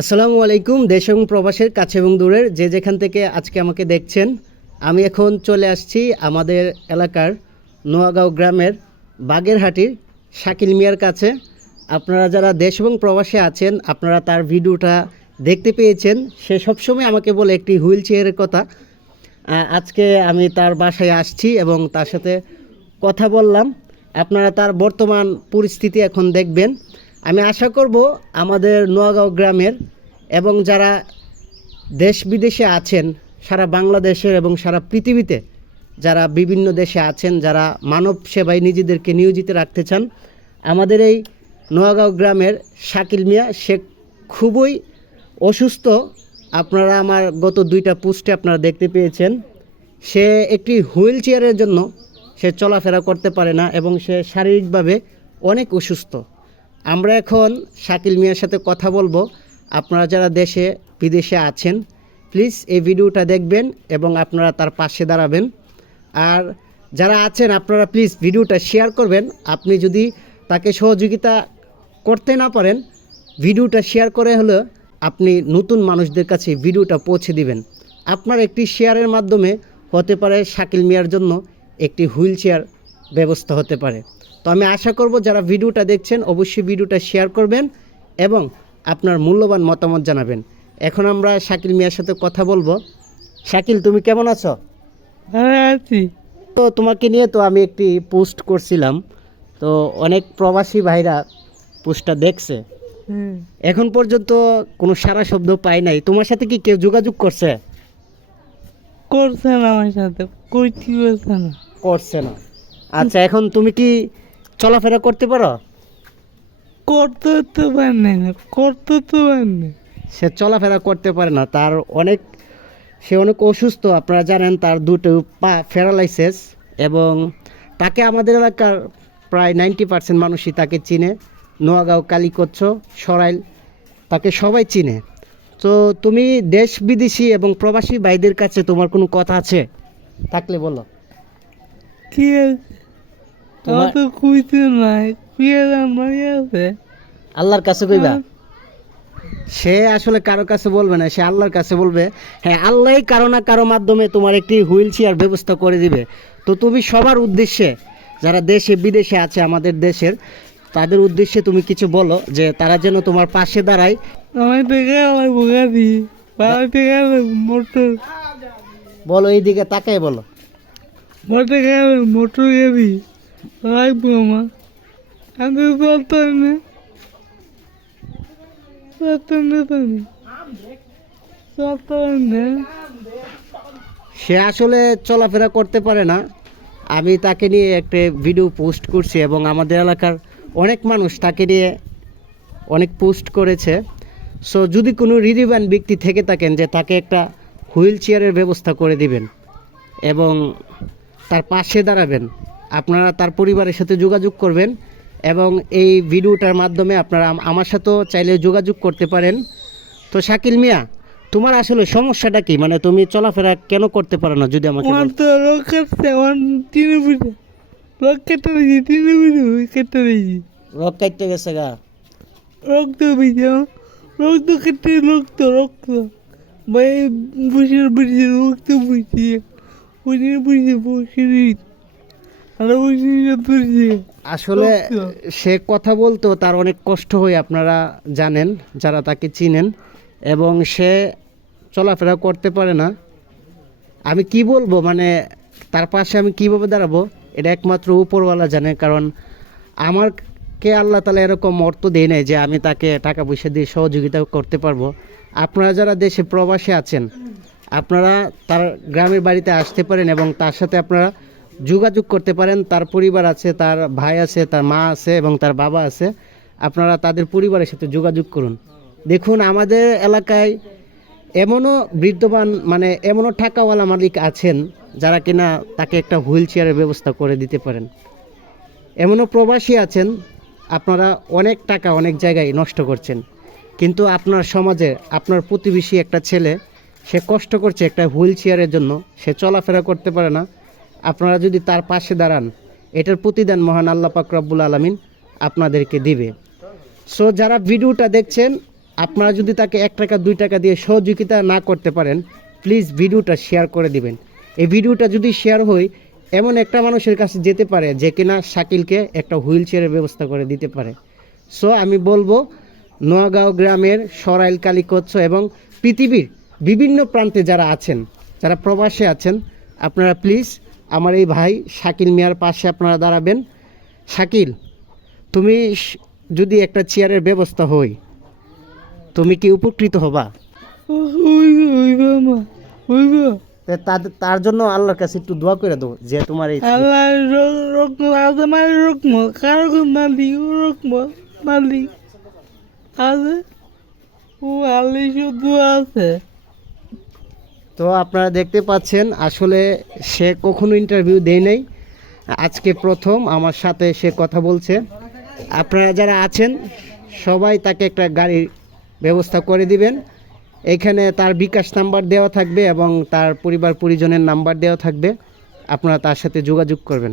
আসসালামু আলাইকুম। দেশ এবং প্রবাসের কাছে এবং দূরের যে যেখান থেকে আজকে আমাকে দেখছেন, আমি এখন চলে আসছি আমাদের এলাকার নোয়াগাঁও গ্রামের বাগেরহাটির শাকিল মিয়ার কাছে। আপনারা যারা দেশ এবং প্রবাসে আছেন, আপনারা তার ভিডিওটা দেখতে পেয়েছেন। সে সবসময় আমাকে বলে একটি হুইল চেয়ারের কথা। আজকে আমি তার বাসায় আসছি এবং তার সাথে কথা বললাম। আপনারা তার বর্তমান পরিস্থিতি এখন দেখবেন। আমি আশা করব আমাদের নোয়াগাঁও গ্রামের এবং যারা দেশ বিদেশে আছেন, সারা বাংলাদেশের এবং সারা পৃথিবীতে যারা বিভিন্ন দেশে আছেন, যারা মানব সেবায় নিজেদেরকে নিয়োজিত রাখতে চান, আমাদের এই নোয়াগাঁও গ্রামের শাকিল মিয়া সে খুবই অসুস্থ। আপনারা আমার গত 2টা পোস্টে আপনারা দেখতে পেয়েছেন। সে একটি হুইল চেয়ারের জন্য সে চলাফেরা করতে পারে না এবং সে শারীরিকভাবে অনেক অসুস্থ। আমরা এখন শাকিল মিয়ার সাথে কথা বলবো। আপনারা যারা দেশে বিদেশে আছেন, প্লিজ এই ভিডিওটা দেখবেন এবং আপনারা তার পাশে দাঁড়াবেন। আর যারা আছেন আপনারা প্লিজ ভিডিওটা শেয়ার করবেন। আপনি যদি তাকে সহযোগিতা করতে না পারেন, ভিডিওটা শেয়ার করে হলেও আপনি নতুন মানুষদের কাছে ভিডিওটা পৌঁছে দিবেন। আপনার একটি শেয়ারের মাধ্যমে হতে পারে শাকিল মিয়ার জন্য একটি হুইল চেয়ার ব্যবস্থা হতে পারে। তো আমি আশা করব যারা ভিডিওটা দেখছেন অবশ্যই ভিডিওটা শেয়ার করবেন এবং আপনার মূল্যবান মতামত জানাবেন। এখন আমরা শাকিল মিয়ার সাথে কথা বলবো। শাকিল, তুমি কেমন আছো? আছি। তো তোমাকে নিয়ে তো আমি একটি পোস্ট করছিলাম, তো অনেক প্রবাসী ভাইরা পোস্টটা দেখছে। এখন পর্যন্ত কোনো সারা শব্দ পাই নাই। তোমার সাথে কি কেউ যোগাযোগ করছে? করছে না আমার সাথে, কইতে বলছে না। করছে না। আচ্ছা, এখন তুমি কি চলাফেরা করতে পারো? করতে তো পারে না, করতে তো পারে না। সে চলাফেরা করতে পারে না, সে অনেক অসুস্থ। আপনারা জানেন তার 2টো পা প্যারালাইসিস এবং তাকে আমাদের এলাকার প্রায় 90% মানুষই তাকে চিনে। নোয়াগাঁও, কালীকচ্ছ, সরাইল, তাকে সবাই চিনে। তো তুমি দেশ বিদেশি এবং প্রবাসী ভাইদের কাছে তোমার কোনো কথা আছে থাকলে বলো। কি আছে? আমার তো কইতে নাই, কুইয়া মারি আছে। আল্লাহর কাছে কইবা? সে আসলে কারো কাছে বলবে না, সে আল্লাহর কাছে বলবে। হ্যাঁ, আল্লাহই কারো না কারো মাধ্যমে তোমার একটি হুইল চেয়ার ব্যবস্থা করে দিবে। তো তুমি সবার উদ্দেশ্যে, যারা দেশে বিদেশে আছে আমাদের দেশের, তাদের উদ্দেশ্যে তুমি কিছু বলো যে তারা যেন তোমার পাশে দাঁড়ায়। আমার থেকে আমার বোকা দি, আমার থেকে মোটর, বলো, এই দিকে তাকাই বলো। আমার থেকে মোটর গাড়ি লাগবো আমার। আমি চলতে না, চলতে না পারি, চলতে না। সে আসলে চলাফেরা করতে পারে না। আমি তাকে নিয়ে একটা ভিডিও পোস্ট করছি এবং আমাদের এলাকার অনেক মানুষ তাকে নিয়ে অনেক পোস্ট করেছে। সো যদি কোনো রিলিভেন্ট ব্যক্তি থেকে থাকেন যে তাকে একটা হুইল চেয়ারের ব্যবস্থা করে দিবেন এবং তার পাশে দাঁড়াবেন, আপনারা তার পরিবারের সাথে যোগাযোগ করবেন এবং এই ভিডিওটার মাধ্যমে আপনারা আমার সাথেও চাইলে যোগাযোগ করতে পারেন। তো শাকিল মিয়া, তোমার আসলে সমস্যাটা কি? মানে তুমি চলাফেরা কেন করতে পারো না যদি আমাকে আমার বলো। তো রোগ কাটছে, আমার তিন বুঝে রোগ কেটে দিয়েছি, তিন বুঝে কেটে দিয়েছি। রোগ কাটতে গেছে গা? রক্ত বুঝে, রক্ত কেটে রক্ত ভাই, বুঝে বুঝে রক্ত বুঝিয়ে বুঝে বুঝে বসে আর বুঝে বুঝে। আসলে সে কথা বলতো তার অনেক কষ্ট হয়, আপনারা জানেন যারা তাকে চিনেন, এবং সে চলাফেরা করতে পারে না। আমি কি বলবো, মানে তার পাশে আমি কিভাবে দাঁড়াবো এটা একমাত্র উপরওয়ালা জানে। কারণ আমাকে আল্লাহ তাআলা এরকম অর্থ দেয় নাই যে আমি তাকে টাকা পয়সা দিয়ে সহযোগিতা করতে পারবো। আপনারা যারা দেশে প্রবাসে আছেন, আপনারা তার গ্রামের বাড়িতে আসতে পারেন এবং তার সাথে আপনারা যোগাযোগ করতে পারেন। তার পরিবার আছে, তার ভাই আছে, তার মা আছে এবং তার বাবা আছে। আপনারা তাদের পরিবারের সাথে যোগাযোগ করুন। দেখুন, আমাদের এলাকায় এমনও বৃদ্ধবান, মানে এমনও টাকাওয়ালা মালিক আছেন যারা কিনা তাকে একটা হুইল চেয়ারের ব্যবস্থা করে দিতে পারেন। এমনও প্রবাসী আছেন, আপনারা অনেক টাকা অনেক জায়গায় নষ্ট করছেন, কিন্তু আপনার সমাজে আপনার প্রতিবেশী একটা ছেলে, সে কষ্ট করছে একটা হুইল চেয়ারের জন্য, সে চলাফেরা করতে পারে না। আপনারা যদি তার পাশে দাঁড়ান, এটার প্রতিদান মহান আল্লাহ পাক রব্বুল আলামিন আপনাদেরকে দিবে। সো যারা ভিডিওটা দেখছেন আপনারা যদি তাকে 1 টাকা 2 টাকা দিয়ে সহযোগিতা না করতে পারেন, প্লিজ ভিডিওটা শেয়ার করে দিবেন। এই ভিডিওটা যদি শেয়ার হয়, এমন একটা মানুষের কাছে যেতে পারে যে কিনা শাকিলকে একটা হুইল চেয়ারের ব্যবস্থা করে দিতে পারে। সো আমি বলবো, নোয়াগাঁও গ্রামের সরাইল কালীকচ্ছ এবং পৃথিবীর বিভিন্ন প্রান্তে যারা আছেন, যারা প্রবাসে আছেন, আপনারা প্লিজ আমার এই ভাই শাকিল মিয়ার পাশে আপনারা দাঁড়াবেন। শাকিল, তুমি যদি একটা চেয়ারের ব্যবস্থা হয়, তুমি কি উপকৃত হবা? হইবা মা, হইবা। তার জন্য আল্লাহর কাছে একটু দোয়া করে দাও যে তোমার এই আল্লাহ আমার রকম কারো মালিক রকম মালিক আছে, ও আল্লাহ শুধু আছে। তো আপনারা দেখতে পাচ্ছেন, আসলে সে কখনো ইন্টারভিউ দেয় নাই, আজকে প্রথম আমার সাথে সে কথা বলছে। আপনারা যারা আছেন সবাই তাকে একটা গাড়ির ব্যবস্থা করে দিবেন। এখানে তার বিকাশ নাম্বার দেওয়া থাকবে এবং তার পরিবার পরিজনের নাম্বার দেওয়া থাকবে, আপনারা তার সাথে যোগাযোগ করবেন।